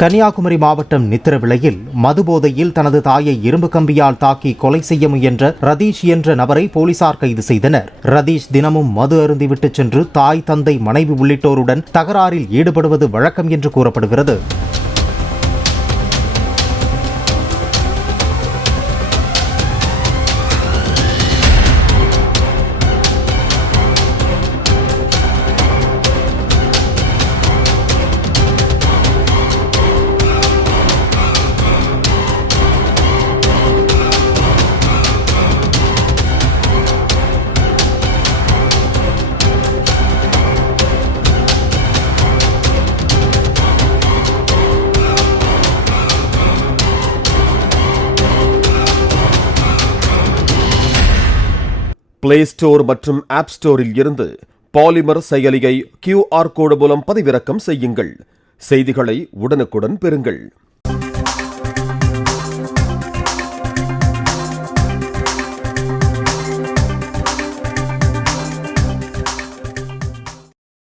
கன்னியாகுமரி மாவட்டம் நித்திரவிளையில் மதுபோதையில் தனது தாயை இரும்பு கம்பியால் தாக்கி கொலை செய்ய முயன்ற ரதீஷ் என்ற நபரை போலீசார் கைது செய்தனர். ரதீஷ் தினமும் மது அருந்திவிட்டு சென்று தாய், தந்தை, மனைவி உள்ளிட்டோருடன் தகராறில் ஈடுபடுவது வழக்கம் என்று கூறப்படுகிறது. பிளே ஸ்டோர் மற்றும் ஆப் ஸ்டோரில் இருந்து பாலிமர் செயலியை QR கோடு மூலம் பதிவிறக்கம் செய்யுங்கள். செய்திகளை உடனுக்குடன் பெறுங்கள்.